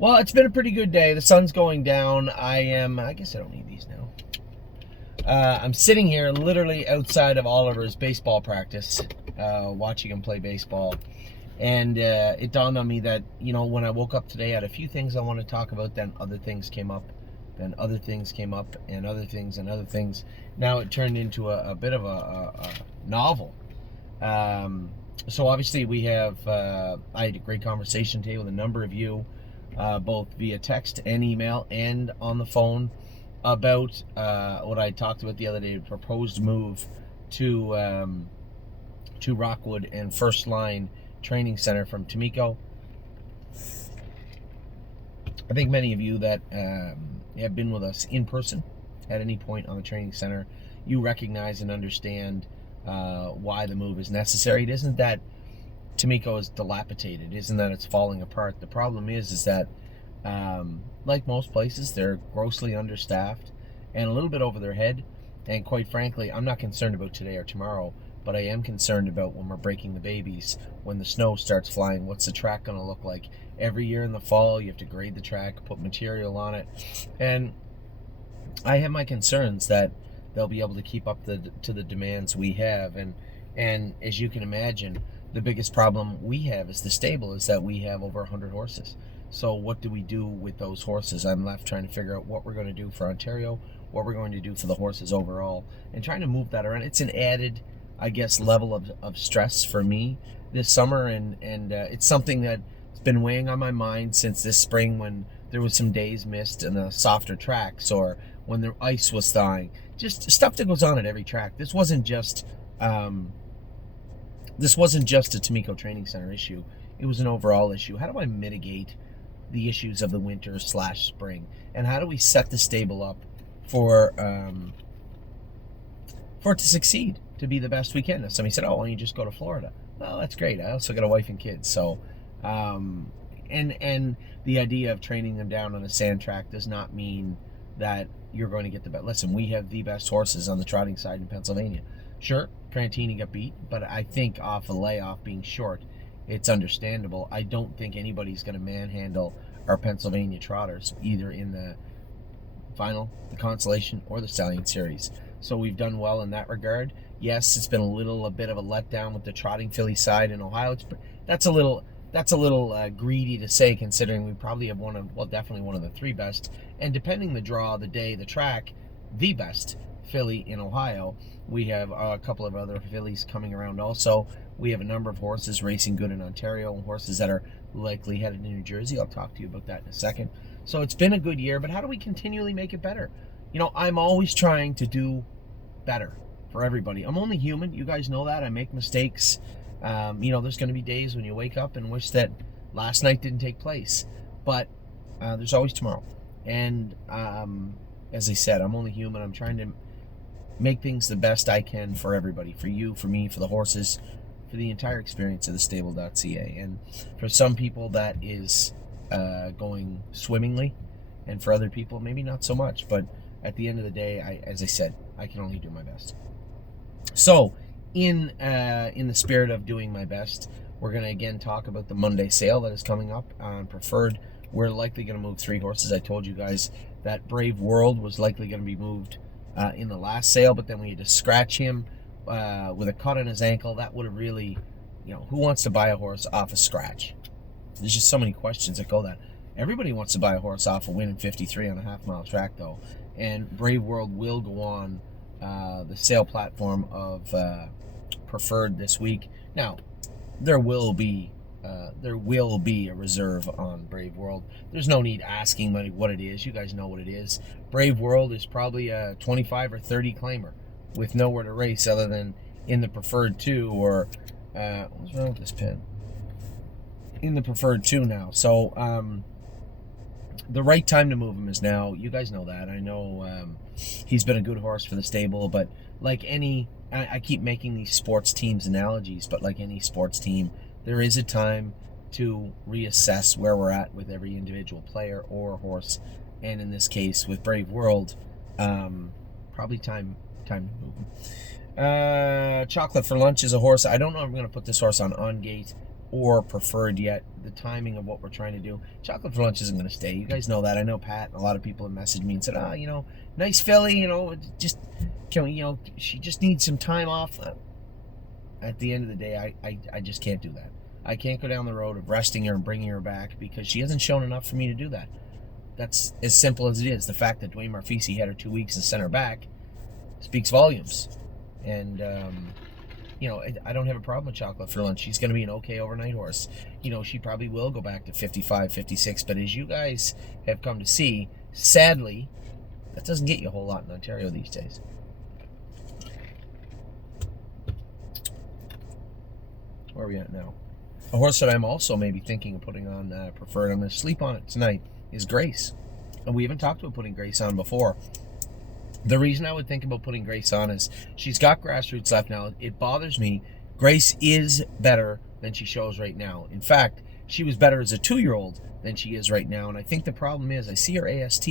Well, it's been a pretty good day. The sun's going down. I guess I don't need these now. I'm sitting here literally outside of Oliver's baseball practice, watching him play baseball. And it dawned on me that, when I woke up today, I had a few things I wanted to talk about. Then other things came up. Then other things came up, and other things, and other things. Now it turned into a bit of a novel. So obviously I had a great conversation today with a number of you, both via text and email and on the phone, about what I talked about the other day, the proposed move to Rockwood and First Line Training Center from Tamiko. I think many of you that have been with us in person at any point on the training center, you recognize and understand why the move is necessary. It isn't that Tamiko is dilapidated. It isn't that it's falling apart. The problem is that, like most places, they're grossly understaffed and a little bit over their head. And quite frankly, I'm not concerned about today or tomorrow, but I am concerned about when we're breaking the babies, when the snow starts flying. What's the track going to look like? Every year in the fall, you have to grade the track, put material on it. And I have my concerns that they'll be able to keep up to the demands we have. And as you can imagine, the biggest problem we have is the stable, is that we have over 100 horses. So what do we do with those horses? I'm left trying to figure out what we're going to do for Ontario, what we're going to do for the horses overall, and trying to move that around. It's an added, I guess, level of stress for me this summer, and it's something that's been weighing on my mind since this spring, when there was some days missed in the softer tracks, or when the ice was thawing. Just stuff that goes on at every track. This wasn't just a Tamiko Training Center issue. It was an overall issue. How do I mitigate the issues of the winter/spring, and how do we set the stable up for it to succeed, to be the best we can? Now, somebody said, "Oh, why don't you just go to Florida?" Well, that's great. I also got a wife and kids, so and the idea of training them down on a sand track does not mean that you're going to get the best. Listen, we have the best horses on the trotting side in Pennsylvania. Sure, Prantini got beat, but I think off a layoff being short, it's understandable. I don't think anybody's going to manhandle our Pennsylvania trotters, either in the final, the Consolation, or the Stallion Series. So we've done well in that regard. Yes, it's been a bit of a letdown with the trotting filly side in Ohio. That's a little greedy to say, considering we probably have definitely one of the three best, and depending the draw, the day, the track, the best filly in Ohio. We have a couple of other fillies coming around also. We have a number of horses racing good in Ontario, and horses that are likely headed to New Jersey. I'll talk to you about that in a second. So it's been a good year, but how do we continually make it better? I'm always trying to do better for everybody. I'm only human. You guys know that. I make mistakes. There's going to be days when you wake up and wish that last night didn't take place. But there's always tomorrow. And as I said, I'm only human. I'm trying to make things the best I can for everybody, for you, for me, for the horses, for the entire experience of the stable.ca. And for some people, that is going swimmingly, and for other people, maybe not so much. But at the end of the day, as I said, I can only do my best. So, in the spirit of doing my best, we're going to again talk about the Monday sale that is coming up on Preferred. We're likely going to move 3 horses. I told you guys that Brave World was likely going to be moved in the last sale, but then we had to scratch him with a cut on his ankle. That would have really, who wants to buy a horse off a scratch? There's just so many questions that go that. Everybody wants to buy a horse off a win in 53 on a half-mile track, though. And Brave World will go on the sale platform of Preferred this week. Now, there will be a reserve on Brave World. There's no need asking what it is. You guys know what it is. Brave World is probably a 25 or 30 claimer with nowhere to race other than in the Preferred 2, or what's wrong with this pen? In the Preferred 2 now. So the right time to move him is now. You guys know that. I know he's been a good horse for the stable, but like I keep making these sports teams analogies, but like any sports team, there is a time to reassess where we're at with every individual player or horse. And in this case, with Brave World, probably time to move him. Chocolate for Lunch is a horse. I don't know if I'm going to put this horse on gate or preferred yet. The timing of what we're trying to do. Chocolate for Lunch isn't going to stay. You guys know that. I know Pat and a lot of people have messaged me and said, nice filly, just she just needs some time off. At the end of the day, I just can't do that. I can't go down the road of resting her and bringing her back because she hasn't shown enough for me to do that. That's as simple as it is. The fact that Dwayne Marfisi had her 2 weeks and sent her back speaks volumes. And, I don't have a problem with Chocolate for Lunch. She's going to be an okay overnight horse. She probably will go back to 55, 56. But as you guys have come to see, sadly, that doesn't get you a whole lot in Ontario these days. Where are we at now? A horse that I'm also maybe thinking of putting on preferred, I'm going to sleep on it tonight, is Grace. And we haven't talked about putting Grace on before. The reason I would think about putting Grace on is she's got grassroots left now. It bothers me. Grace is better than she shows right now. In fact, she was better as a 2-year-old than she is right now. And I think the problem is I see her AST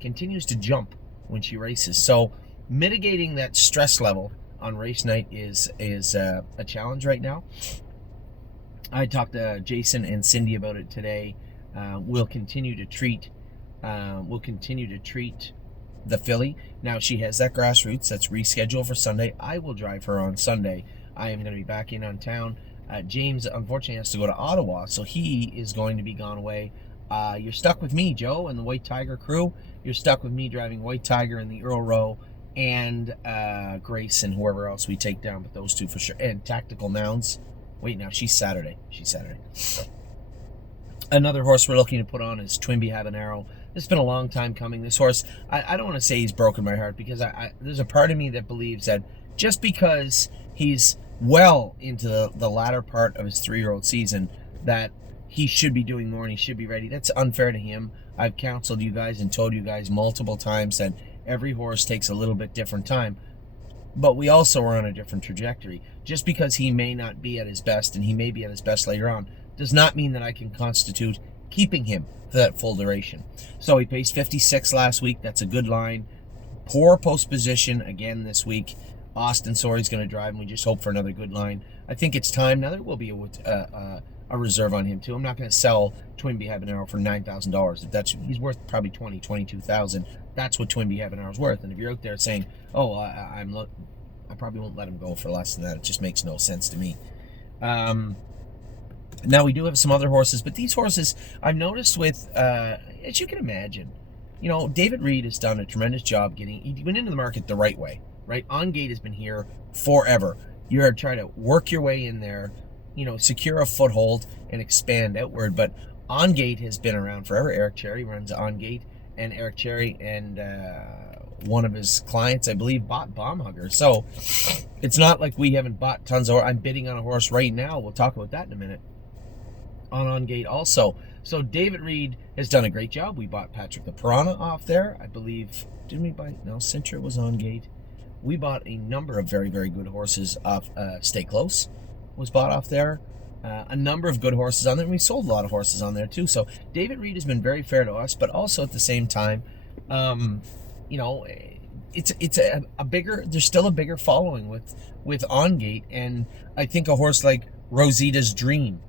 continues to jump when she races. So mitigating that stress level on race night is a challenge right now. I talked to Jason and Cindy about it today. We'll continue to treat the filly. Now she has that grassroots that's rescheduled for Sunday. I will drive her on Sunday. I am going to be back in on town. James unfortunately has to go to Ottawa, so he is going to be gone away. You're stuck with me, Joe, and the White Tiger crew. You're stuck with me driving White Tiger in the Earl Row and Grace and whoever else we take down, but those two for sure. And Tactical Nouns. Wait, now she's Saturday. Another horse we're looking to put on is Twinbee Habanero. This has been a long time coming. This horse, I don't want to say he's broken my heart because there's a part of me that believes that just because he's well into the latter part of his 3-year-old season, that he should be doing more and he should be ready. That's unfair to him. I've counseled you guys and told you guys multiple times that every horse takes a little bit different time. But we also are on a different trajectory. Just because he may not be at his best, and he may be at his best later on, does not mean that I can constitute keeping him for that full duration. So he paced 56 last week. That's a good line. Poor post position again this week. Austin Sorey's going to drive, and we just hope for another good line. I think it's time. Now there will be a reserve on him too. I'm not going to sell Twinbee Habanero for $9,000. If he's worth probably $22,000. That's what Twinbee Habanero's worth. And if you're out there saying, "Oh, I probably won't let him go for less than that," it just makes no sense to me. Now we do have some other horses, but these horses I've noticed with, as you can imagine, David Reed has done a tremendous job he went into the market the right way, right? On Gate has been here forever. You're trying to work your way in there, secure a foothold and expand outward. But On Gate has been around forever. Eric Cherry runs On Gate, and Eric Cherry and one of his clients, I believe, bought Bomb Hugger. So it's not like we haven't bought tons of. I'm bidding on a horse right now. We'll talk about that in a minute. On Gate also. So David Reed has done a great job. We bought Patrick the Piranha off there, I believe. Didn't we buy? No, Cintra was On Gate. We bought a number of very, very good horses off. Stay Close was bought off there. A number of good horses on there. And we sold a lot of horses on there too. So David Reed has been very fair to us, but also at the same time, it's a bigger. There's still a bigger following with On Gate, and I think a horse like Rosita's Dream,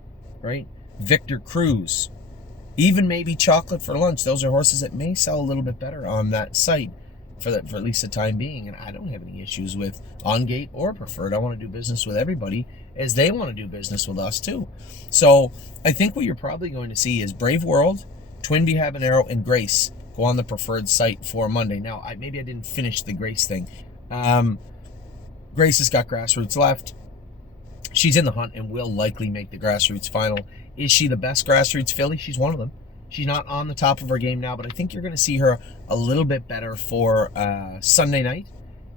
right? Victor Cruz, even maybe Chocolate for Lunch. Those are horses that may sell a little bit better on that site for at least the time being. And I don't have any issues with On Gate or Preferred. I want to do business with everybody as they want to do business with us too. So I think what you're probably going to see is Brave World, Twinbee Habanero, and Grace go on the Preferred site for Monday. Now, maybe I didn't finish the Grace thing. Grace has got grassroots left. She's in the hunt and will likely make the grassroots final. Is she the best grassroots filly? She's one of them. She's not on the top of her game now, but I think you're going to see her a little bit better for Sunday night.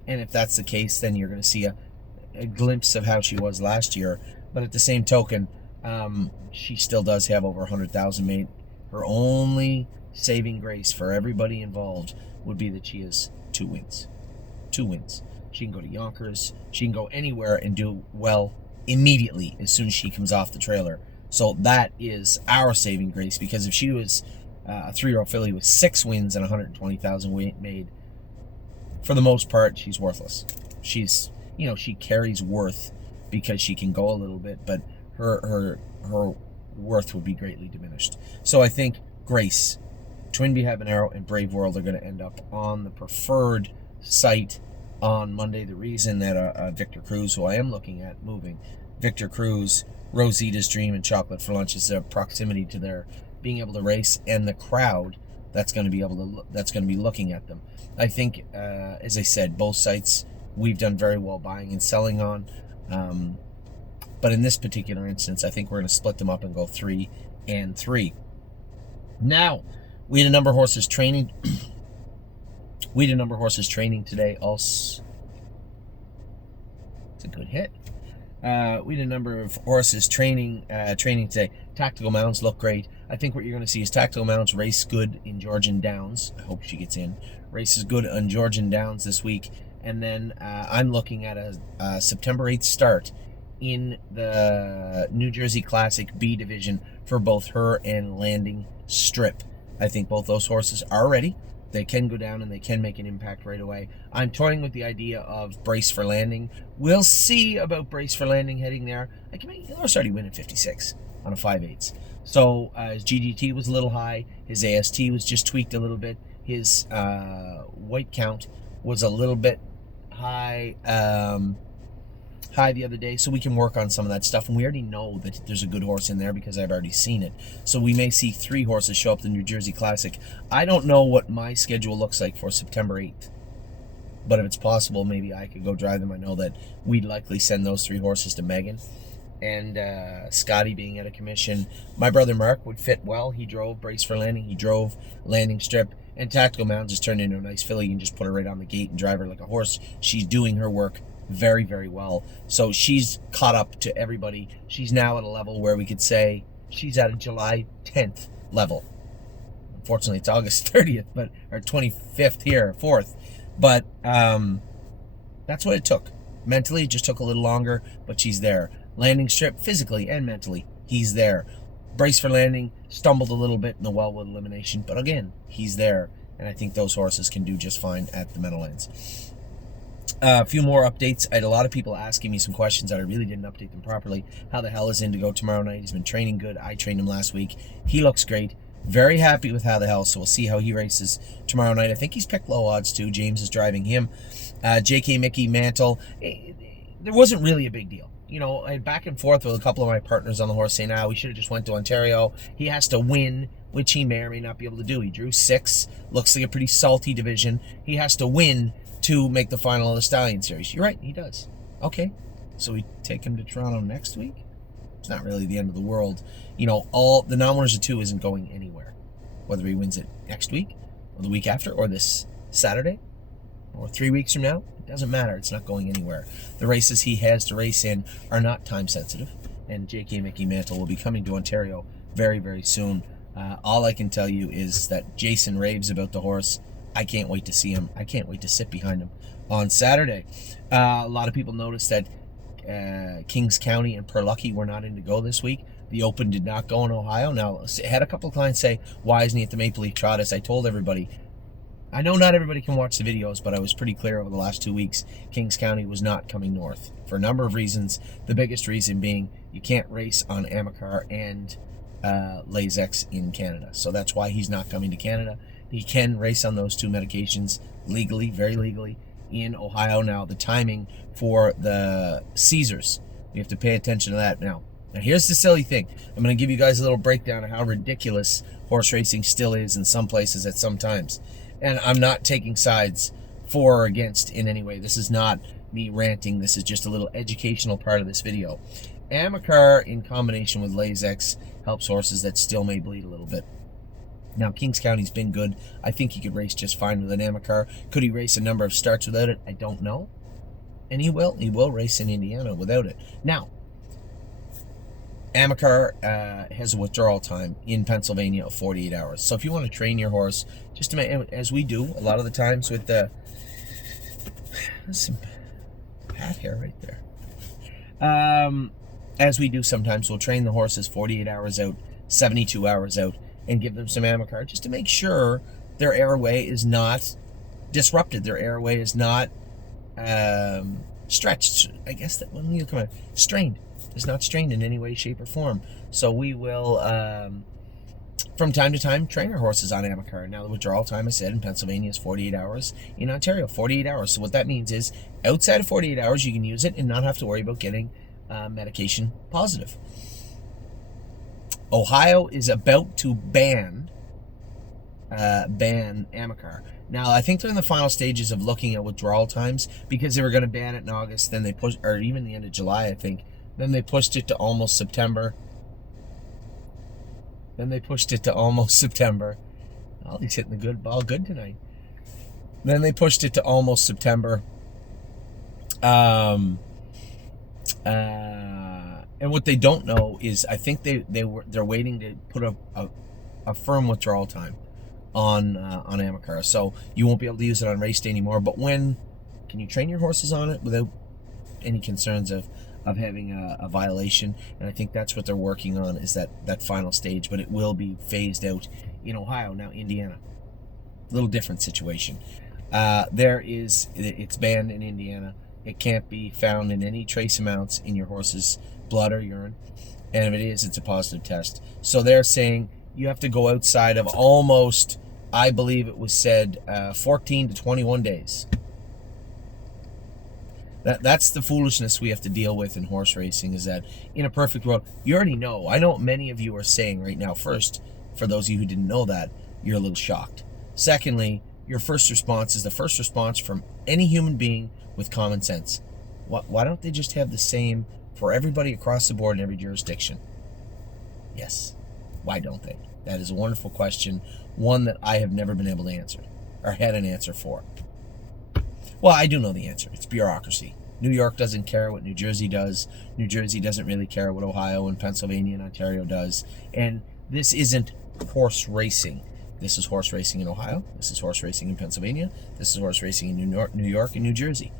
And if that's the case, then you're going to see a glimpse of how she was last year. But at the same token, she still does have over 100,000 made. Her only saving grace for everybody involved would be that she has 2 wins. 2 wins. She can go to Yonkers. She can go anywhere and do well immediately as soon as she comes off the trailer. So that is our saving grace, because if she was a 3-year-old filly with 6 wins and 120,000 made, for the most part, she's worthless. She's, she carries worth because she can go a little bit, but her her worth would be greatly diminished. So I think Grace, Twinbee Habanero, and Brave World are going to end up on the preferred site on Monday. The reason that Victor Cruz, who I am looking at moving, Victor Cruz, Rosita's Dream, and Chocolate for Lunch is the proximity to their being able to race and the crowd that's going to be looking at them. I think, as I said, both sites we've done very well buying and selling on. But in this particular instance, I think we're going to split them up and go 3 and 3. Now, we had a number of horses training. Today. Also, it's a good hit. We had a number of horses training today. Tactical Mounds look great. I think what you're going to see is Tactical Mounds race good in Georgian Downs. I hope she gets in. Races good on Georgian Downs this week. And then I'm looking at a September 8th start in the New Jersey Classic B division for both her and Landing Strip. I think both those horses are ready. They can go down and they can make an impact right away. I'm toying with the idea of Brace for Landing. We'll see about Brace for Landing heading there. I can make horse already win at 56 on a 5/8. So his GDT was a little high. His AST was just tweaked a little bit. His white count was a little bit high the other day, so we can work on some of that stuff. And we already know that there's a good horse in there because I've already seen it. So we may see 3 horses show up at the New Jersey Classic. I don't know what my schedule looks like for September 8th, but if it's possible, maybe I could go drive them. I know that we'd likely send those 3 horses to Megan. And Scotty being at a commission, my brother Mark would fit well. He drove Brace for Landing, he drove Landing Strip, and Tactical Mounds has turned into a nice filly. You can just put her right on the gate and drive her like a horse. She's doing her work very, very well. So she's caught up to everybody. She's now at a level where we could say she's at a July 10th level. Unfortunately, it's August 30th, or 25th here, 4th. But that's what it took. Mentally, it just took a little longer, but she's there. Landing Strip, physically and mentally, he's there. Brace for Landing stumbled a little bit in the Wellwood elimination, but again, he's there. And I think those horses can do just fine at the Meadowlands. A few more updates. I had a lot of people asking me some questions that I really didn't update them properly. How the hell is Indigo tomorrow night? He's been training good. I trained him last week. He looks great. Very happy with How the Hell, so we'll see how he races tomorrow night. I think he's picked low odds too. James is driving him. JK Mickey Mantle. There wasn't really a big deal. You know, I had back and forth with a couple of my partners on the horse saying, we should have just went to Ontario. He has to win, which he may or may not be able to do. He drew 6. Looks like a pretty salty division. He has to win to make the final of the Stallion Series. You're right, he does. Okay, so we take him to Toronto next week? It's not really the end of the world. You know, all the non-winners of 2 isn't going anywhere. Whether he wins it next week, or the week after, or this Saturday, or 3 weeks from now, it doesn't matter. It's not going anywhere. The races he has to race in are not time sensitive, and JK Mickey Mantle will be coming to Ontario very, very soon. All I can tell you is that Jason raves about the horse. I can't wait to see him. I can't wait to sit behind him on Saturday. A lot of people noticed that Kings County and Perlucky were not in to go this week. The Open did not go in Ohio. Now, I had a couple of clients say, why isn't he at the Maple Leaf Trot? I told everybody, I know not everybody can watch the videos, but I was pretty clear over the last 2 weeks, Kings County was not coming north for a number of reasons. The biggest reason being you can't race on Amicar and Lasix in Canada. So that's why he's not coming to Canada. He can race on those 2 medications legally, very legally, in Ohio. Now, the timing for the Caesars, you have to pay attention to that. Now, here's the silly thing. I'm going to give you guys a little breakdown of how ridiculous horse racing still is in some places at some times. And I'm not taking sides for or against in any way. This is not me ranting. This is just a little educational part of this video. Amicar in combination with Lasix helps horses that still may bleed a little bit. Now, Kings County's been good. I think he could race just fine with an Amicar. Could he race a number of starts without it? I don't know. And he will. He will race in Indiana without it. Now, Amicar has a withdrawal time in Pennsylvania of 48 hours. So if you want to train your horse, just to make, as we do a lot of the times with the... There's some hat hair right there. As we do sometimes, we'll train the horses 48 hours out, 72 hours out, and give them some Amicar just to make sure their airway is not disrupted. Their airway is not stretched. I guess that when you come out, strained. is not strained in any way, shape, or form. So we will, from time to time, train our horses on Amicar. Now, the withdrawal time, I said, in Pennsylvania is 48 hours. In Ontario, 48 hours. So what that means is, outside of 48 hours, you can use it and not have to worry about getting medication positive. Ohio is about to ban Amicar. Now, I think they're in the final stages of looking at withdrawal times, because they were going to ban it in August, then they pushed, or even the end of July, I think. Then they pushed it to almost September. Oh, he's hitting the good ball good tonight. Then they pushed it to almost September. And what they don't know is, I think they're waiting to put a firm withdrawal time on Amicar, so you won't be able to use it on race day anymore. But when can you train your horses on it without any concerns of having a violation? And I think that's what they're working on, is that final stage. But it will be phased out in Ohio. Now, Indiana, a little different situation. It's banned in Indiana. It can't be found in any trace amounts in your horse's blood or urine, and if it is, it's a positive test. So they're saying you have to go outside of almost, I believe it was said, 14 to 21 days. That's the foolishness we have to deal with in horse racing, is that in a perfect world, you already know. I know many of you are saying right now, first, for those of you who didn't know that, you're a little shocked. Secondly, your first response is the first response from any human being with common sense. Why don't they just have the same for everybody across the board in every jurisdiction? Yes. Why don't they? That is a wonderful question, one that I have never been able to answer, or had an answer for. Well, I do know the answer. It's bureaucracy. New York doesn't care what New Jersey does. New Jersey doesn't really care what Ohio and Pennsylvania and Ontario does. And this isn't horse racing. This is horse racing in Ohio. This is horse racing in Pennsylvania. This is horse racing in New York and New Jersey.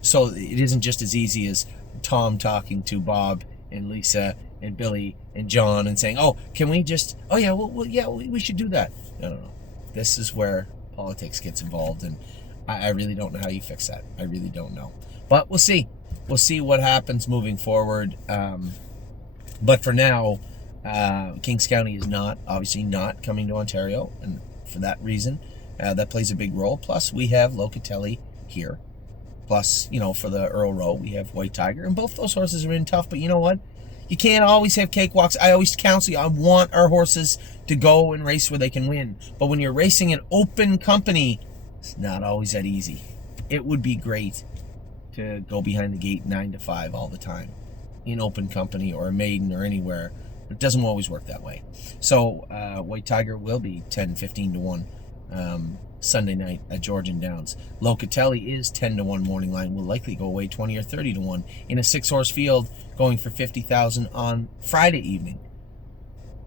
So it isn't just as easy as Tom talking to Bob and Lisa and Billy and John and saying, oh, can we just, oh yeah, we should do that. No. This is where politics gets involved, and I really don't know how you fix that. I really don't know. But we'll see. We'll see what happens moving forward. But for now, Kings County is obviously not coming to Ontario, and for that reason, that plays a big role. Plus, we have Locatelli here. Plus, for the Earl Rowe, we have White Tiger, and both those horses are in tough. But you know what? You can't always have cakewalks. I always counsel you, I want our horses to go and race where they can win. But when you're racing an open company, it's not always that easy. It would be great to go behind the gate 9 to 5 all the time in open company or a maiden or anywhere. It doesn't always work that way. So White Tiger will be 10-15 to 1 Sunday night at Georgian Downs. Locatelli is 10 to 1 morning line. Will likely go away 20 or 30 to 1 in a 6-horse field, going for $50,000 on Friday evening.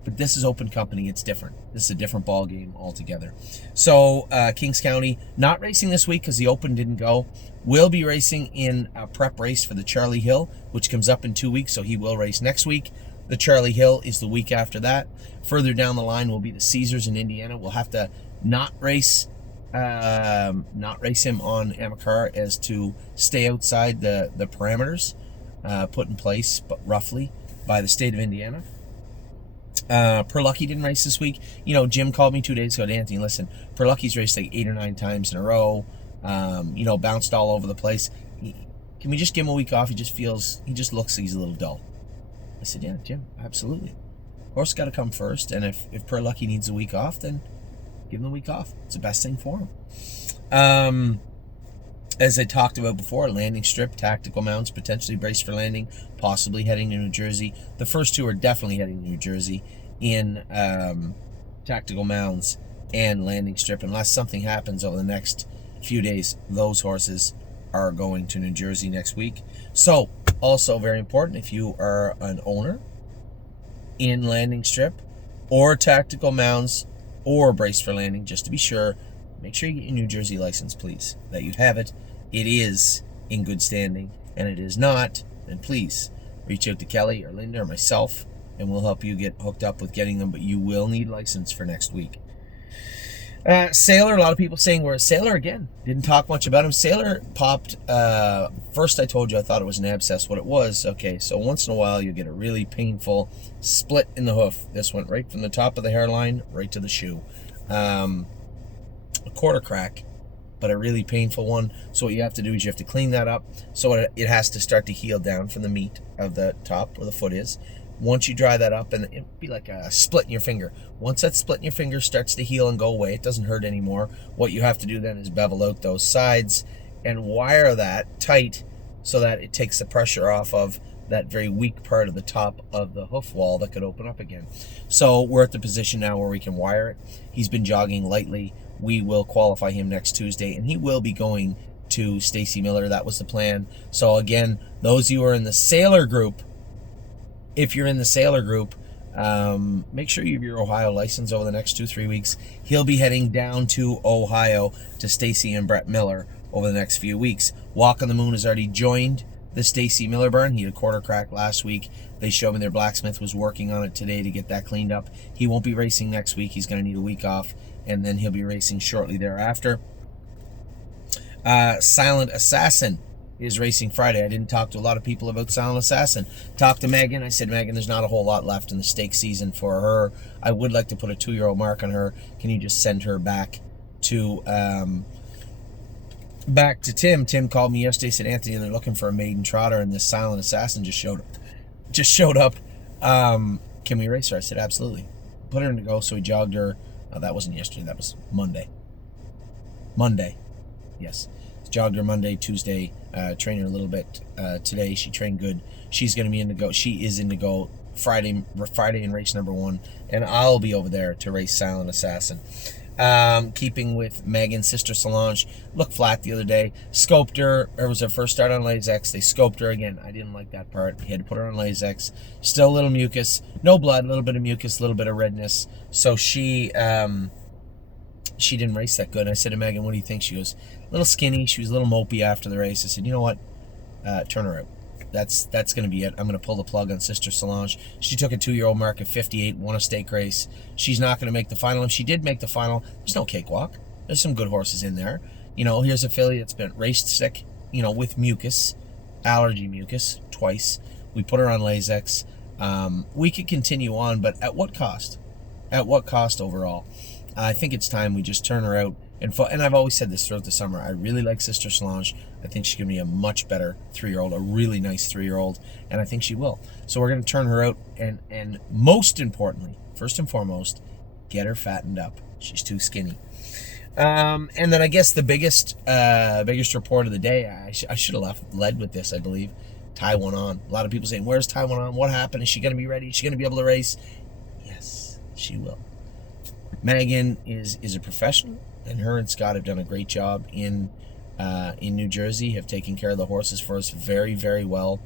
But this is open company. It's different. This is a different ball game altogether. So Kings County not racing this week because the Open didn't go. Will be racing in a prep race for the Charlie Hill, which comes up in 2 weeks. So he will race next week. The Charlie Hill is the week after that. Further down the line will be the Caesars in Indiana. We'll have to not race him on Amicar as to stay outside the parameters put in place, but roughly by the state of Indiana. Perlucky didn't race this week. Jim called me 2 days ago, Anthony, listen, Perlucky's raced like 8 or 9 times in a row, bounced all over the place. Can we just give him a week off? He just looks like he's a little dull. I said, yeah, Jim, absolutely. Horse got to come first, and if Perlucky needs a week off, then give him the week off. It's the best thing for him. As I talked about before, landing strip, tactical mounts, potentially braced for landing, possibly heading to New Jersey. The first two are definitely heading to New Jersey in tactical mounts and landing strip. Unless something happens over the next few days, those horses are going to New Jersey next week. So, also very important, if you are an owner in landing strip or tactical mounts or braced for landing, just to be sure, make sure you get your New Jersey license, please, that you have it. It is in good standing, and it is not, then please reach out to Kelly or Linda or myself, and we'll help you get hooked up with getting them, but you will need license for next week. Sailor, a lot of people saying where's Sailor again. Didn't talk much about him. Sailor popped, first I told you I thought it was an abscess. What it was, okay, so once in a while you get a really painful split in the hoof. This went right from the top of the hairline right to the shoe. A quarter crack, but a really painful one. So what you have to do is you have to clean that up so it has to start to heal down from the meat of the top where the foot is. Once you dry that up, and it'd be like a split in your finger. Once that split in your finger starts to heal and go away, it doesn't hurt anymore. What you have to do then is bevel out those sides and wire that tight so that it takes the pressure off of that very weak part of the top of the hoof wall that could open up again. So we're at the position now where we can wire it. He's been jogging lightly. We will qualify him next Tuesday, and he will be going to Stacy Miller. That was the plan. So again, those of you who are in the Sailor group, if you're in the Sailor group, make sure you have your Ohio license over the next 2-3 weeks. He'll be heading down to Ohio to Stacy and Brett Miller over the next few weeks. Walk on the Moon has already joined the Stacy Miller burn. He had a quarter crack last week. They showed me their blacksmith was working on it today to get that cleaned up. He won't be racing next week. He's going to need a week off, and then he'll be racing shortly thereafter. Silent Assassin is racing Friday. I didn't talk to a lot of people about Silent Assassin. Talked to Megan. I said, Megan, there's not a whole lot left in the stake season for her. I would like to put a 2-year-old mark on her. Can you just send her back to Tim? Tim called me yesterday, said, Anthony, they're looking for a maiden trotter, and this Silent Assassin just showed up. Can we race her? I said, absolutely. Put her in to go. So we jogged her. That wasn't yesterday. That was Monday. Yes. Jogged her Monday, Tuesday, trained her a little bit today. She trained good. She's going to be in to go. She is in to go Friday in race number 1, and I'll be over there to race Silent Assassin. Keeping with Megan's sister Solange, looked flat the other day. Scoped her. It was her first start on Lasix. They scoped her again. I didn't like that part. He had to put her on Lasix. Still a little mucus, no blood, a little bit of mucus, a little bit of redness. So she didn't race that good. I said to Megan, what do you think? She goes, a little skinny. She was a little mopey after the race. I said, you know what? Turn her out. That's going to be it. I'm going to pull the plug on Sister Solange. She took a 2-year-old mark at 58, won a stake race. She's not going to make the final. If she did make the final, there's no cakewalk. There's some good horses in there. You know, here's a filly that's been raced sick, you know, with mucus, allergy mucus, twice. We put her on Lasix. We could continue on, but at what cost? At what cost overall? I think it's time we just turn her out. And I've always said this throughout the summer. I really like Sister Solange. I think she can be a much better 3-year-old, a really nice 3-year-old, and I think she will. So we're going to turn her out, and most importantly, first and foremost, get her fattened up. She's too skinny. And then I guess the biggest report of the day, I should have led with this, I believe. Tai Won On. A lot of people saying, where's Tai Won On? What happened? Is she going to be ready? Is she going to be able to race? Yes, she will. Megan is a professional, and her and Scott have done a great job in New Jersey, have taken care of the horses for us very, very well.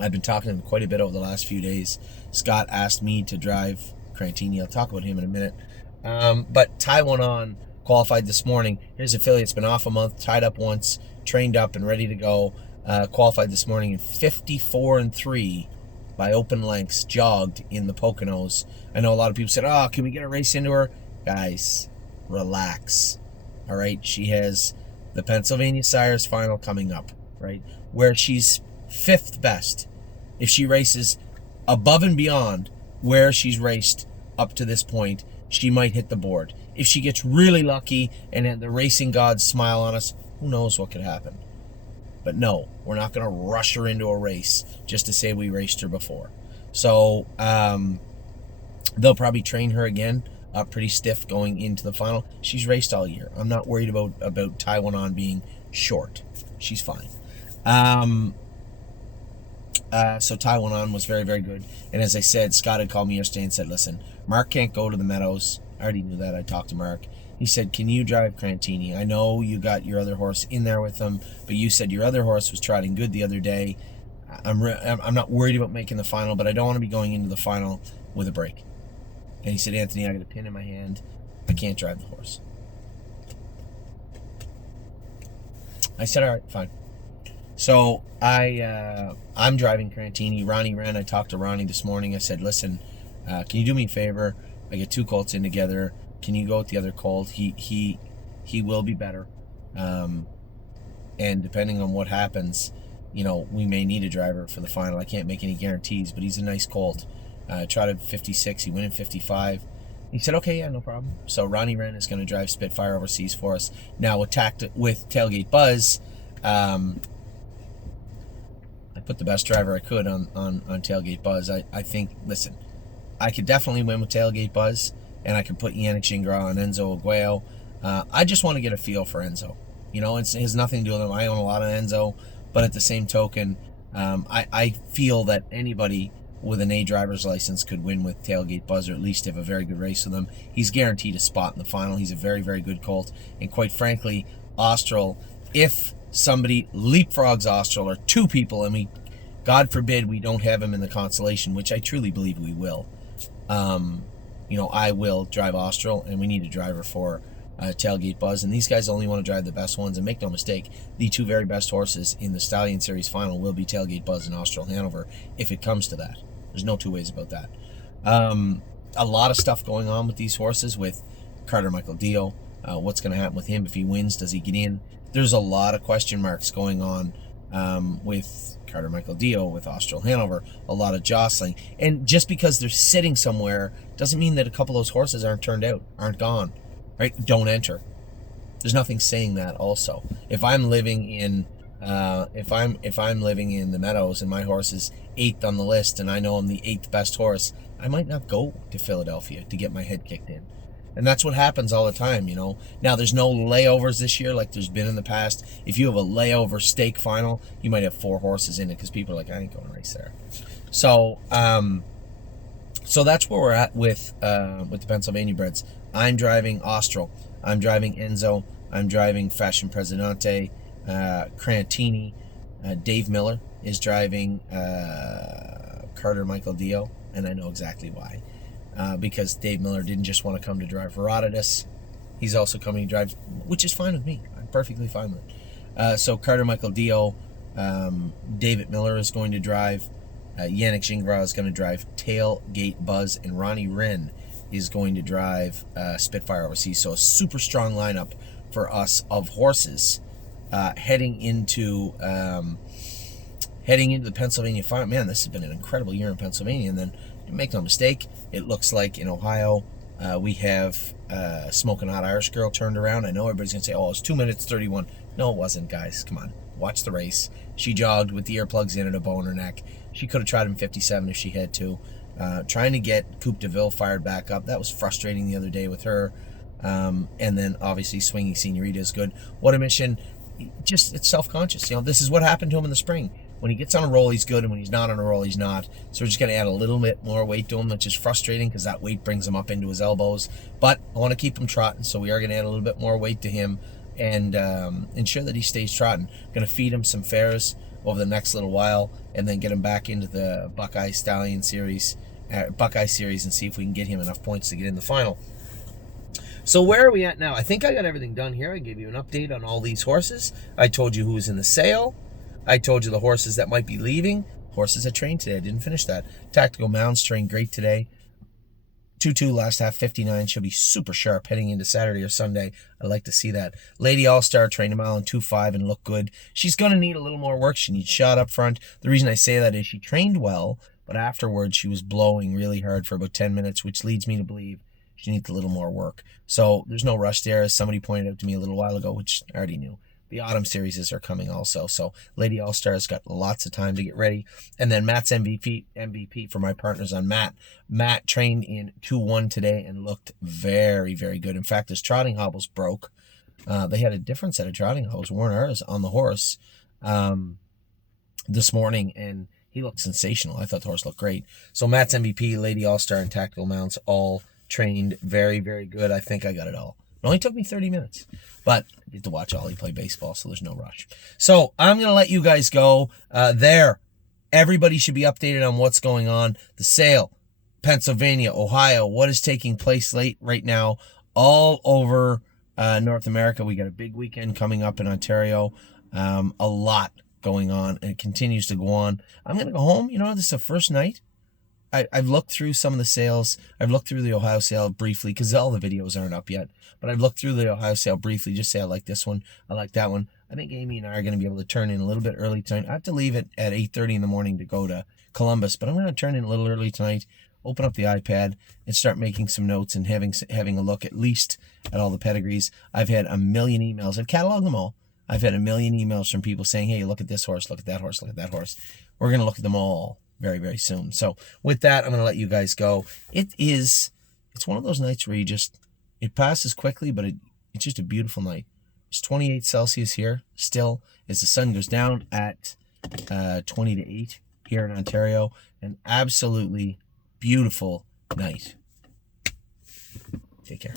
I've been talking to him quite a bit over the last few days. Scott asked me to drive Crantini. I'll talk about him in a minute. But Tai Won On qualified this morning. Here's a filly that's been off a month, tied up once, trained up and ready to go. Qualified this morning in 54-3 by open lengths, jogged in the Poconos. I know a lot of people said, oh, can we get a race into her? Guys, relax. All right, she has the Pennsylvania Sires final coming up, right, where she's 5th best. If she races above and beyond where she's raced up to this point, she might hit the board. If she gets really lucky and the racing gods smile on us, who knows what could happen. But no, we're not going to rush her into a race just to say we raced her before. So they'll probably train her again pretty stiff going into the final. She's raced all year. I'm not worried about Tai Won On being short. She's fine. So Tai Won On was very, very good. And as I said, Scott had called me yesterday and said, listen, Mark can't go to the Meadows. I already knew that. I talked to Mark. He said, can you drive Crantini? I know you got your other horse in there with him, but you said your other horse was trotting good the other day. I'm not worried about making the final, but I don't want to be going into the final with a break. And he said, Anthony, I got a pin in my hand. I can't drive the horse. I said, all right, fine. So I'm driving Crantini. Ronnie ran. I talked to Ronnie this morning. I said, listen, can you do me a favor? I get 2 colts in together. Can you go with the other colt? He will be better. And depending on what happens, we may need a driver for the final. I can't make any guarantees, but he's a nice colt. Trotted 56. He went in 55. He said, okay, yeah, no problem. So Ronnie Wren is going to drive Spitfire overseas for us. Now with Tailgate Buzz, I put the best driver I could on Tailgate Buzz. I think, listen, I could definitely win with Tailgate Buzz, and I could put Yannick Gingras and Enzo Aguayo. I just want to get a feel for Enzo. It has nothing to do with him. I own a lot of Enzo, but at the same token, I feel that anybody with an A driver's license could win with Tailgate Buzz, or at least have a very good race with him. He's guaranteed a spot in the final. He's a very, very good colt. And quite frankly, Austral, if somebody leapfrogs Austral, or two people, and God forbid we don't have him in the consolation, which I truly believe we will, I will drive Austral, and we need a driver for Tailgate Buzz. And these guys only want to drive the best ones. And make no mistake, the two very best horses in the Stallion Series final will be Tailgate Buzz and Austral Hanover, if it comes to that. There's no two ways about that. A lot of stuff going on with these horses, with Carter Michael Dio. What's going to happen with him if he wins? Does he get in? There's a lot of question marks going on with Carter Michael Dio, with Austral Hanover. A lot of jostling. And just because they're sitting somewhere doesn't mean that a couple of those horses aren't turned out, aren't gone. Right? Don't enter. There's nothing saying that. Also, if I'm living in if I'm living in the Meadows and my horse is 8th on the list, and I know I'm the 8th best horse, I might not go to Philadelphia to get my head kicked in. And that's what happens all the time, Now, there's no layovers this year like there's been in the past. If you have a layover stake final, you might have 4 horses in it, because people are like, I ain't going to race there. So that's where we're at with the Pennsylvania breds. I'm driving Austral. I'm driving Enzo. I'm driving Fashion Presidente. Crantini. Dave Miller is driving Carter Michael Dio, and I know exactly why. Because Dave Miller didn't just want to come to drive Herodotus. He's also coming to drive, which is fine with me. I'm perfectly fine with it. So Carter Michael Dio, David Miller is going to drive. Yannick Gingras is going to drive Tailgate Buzz, and Ronnie Wren is going to drive Spitfire overseas. So a super strong lineup for us of horses heading into the Pennsylvania final. Man, this has been an incredible year in Pennsylvania. And then, make no mistake, it looks like in Ohio we have Smoking Hot Irish Girl turned around. I know everybody's going to say, oh, it's 2 minutes 31. No, it wasn't, guys. Come on. Watch the race. She jogged with the earplugs in and a bow in her neck. She could have tried him 57 if she had to. Trying to get Coupe de Ville fired back up. That was frustrating the other day with her. And then, obviously, Swinging Senorita is good. What a mission. It's self-conscious. This is what happened to him in the spring. When he gets on a roll, he's good, and when he's not on a roll, he's not. So we're just going to add a little bit more weight to him, which is frustrating because that weight brings him up into his elbows. But I want to keep him trotting, so we are going to add a little bit more weight to him and ensure that he stays trotting. Going to feed him some fares over the next little while, and then get him back into the Buckeye Series, and see if we can get him enough points to get in the final. So where are we at now? I think I got everything done here. I gave you an update on all these horses. I told you who was in the sale. I told you the horses that might be leaving. Horses that trained today. I didn't finish that. Tactical Mounds trained great today. 2-2 last half, 59. She'll be super sharp heading into Saturday or Sunday. I'd like to see that. Lady All-Star trained a mile in 2.5 and looked good. She's going to need a little more work. She needs shot up front. The reason I say that is she trained well, but afterwards she was blowing really hard for about 10 minutes, which leads me to believe she needs a little more work. So there's no rush there, as somebody pointed out to me a little while ago, which I already knew. The autumn series are coming also. So Lady All-Star's got lots of time to get ready. And then Matt's MVP for my partners on Matt. Matt trained in 2-1 today and looked very, very good. In fact, his trotting hobbles broke. They had a different set of trotting hobbles, weren't ours, on the horse this morning, and he looked sensational. I thought the horse looked great. So Matt's MVP, Lady All-Star, and Tactical Mounts all trained very, very good. I think I got it all. It only took me 30 minutes, but I get to watch Ollie play baseball, so there's no rush. So I'm going to let you guys go there. Everybody should be updated on what's going on. The sale, Pennsylvania, Ohio, what is taking place right now all over North America. We got a big weekend coming up in Ontario. A lot going on, and it continues to go on. I'm going to go home. This is the first night I've looked through some of the sales. I've looked through the Ohio sale briefly because all the videos aren't up yet. But I've looked through the Ohio sale briefly. Just say I like this one. I like that one. I think Amy and I are going to be able to turn in a little bit early tonight. I have to leave it at 8:30 in the morning to go to Columbus, but I'm going to turn in a little early tonight. Open up the iPad and start making some notes and having a look at least at all the pedigrees. I've had a million emails. I've cataloged them all. I've had a million emails from people saying, hey, look at this horse, look at that horse, look at that horse. We're going to look at them all very, very soon. So with that, I'm going to let you guys go. It's one of those nights where it passes quickly, but it's just a beautiful night. It's 28 Celsius here still as the sun goes down at 20 to 8 here in Ontario. An absolutely beautiful night. Take care.